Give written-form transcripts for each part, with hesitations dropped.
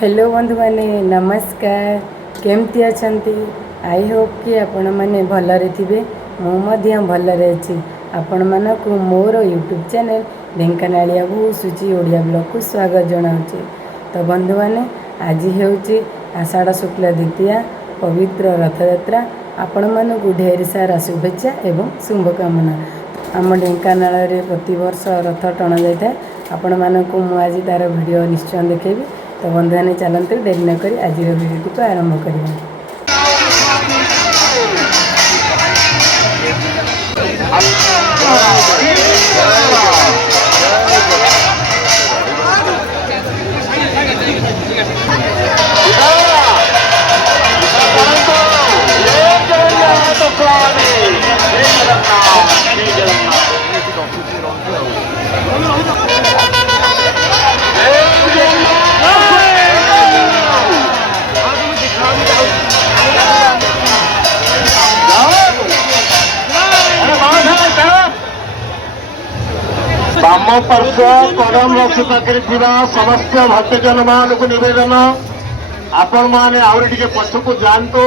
हेलो बंधु मैंने नमस्कार केमती अच्छी आई होप कि आपण मैंने भलरे थे मुझे भलरे अच्छी आपण मानक मोर यूट्यूब चैनल ढेंकानालिया भू सूची ओडिया ब्लॉग को स्वागत जनाऊे। तो बंधु मैंने आज हूँ आषाढ़ शुक्ल द्वितीया पवित्र रथयात्रा आपण मानक ढेर सारा शुभेच्छा एवं शुभकामना। आम ढेंकानाल प्रति वर्ष रथ टणा जाए आपण मानक मुझे तार वीडियो निश्चय देखेबी। तो बंधु मैंने चलते डेरी नक आज वीडियो को आरंभ करवा। वाम पार्श्व कदम रक्ष पाखे समस्त भक्तजन मान को नवेदन आपण मैंने आहरी टे पछक जातु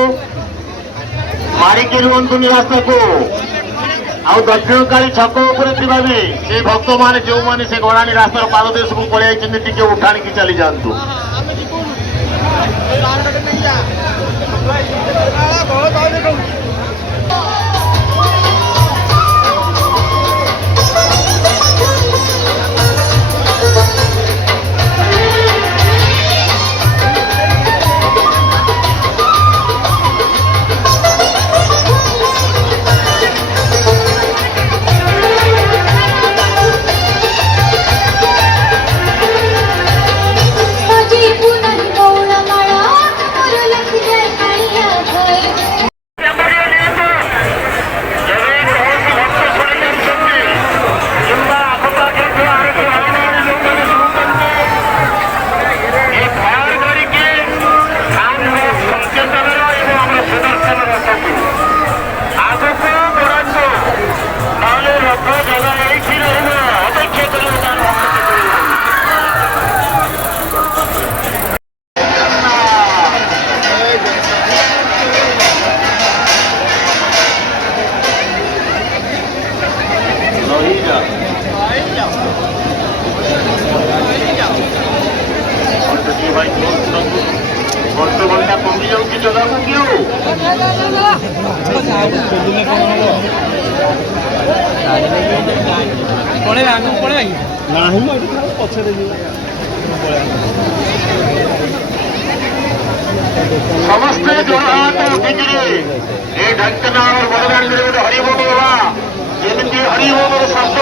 मारिकी रुहतुनि रास्ता को दक्षिण काली छक से भक्त मैंने जो मैंने से गणानी रास्तार पाददेश को पलि टे उठाणी की चली जातु। घंटा कमी जाऊँगी जगह को क्यों समस्ते जन उठिकी ढेंकानाल बरदाणी गोटे हरिबोल होगा जमी हरिबोल शब्द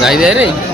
गाई दे रही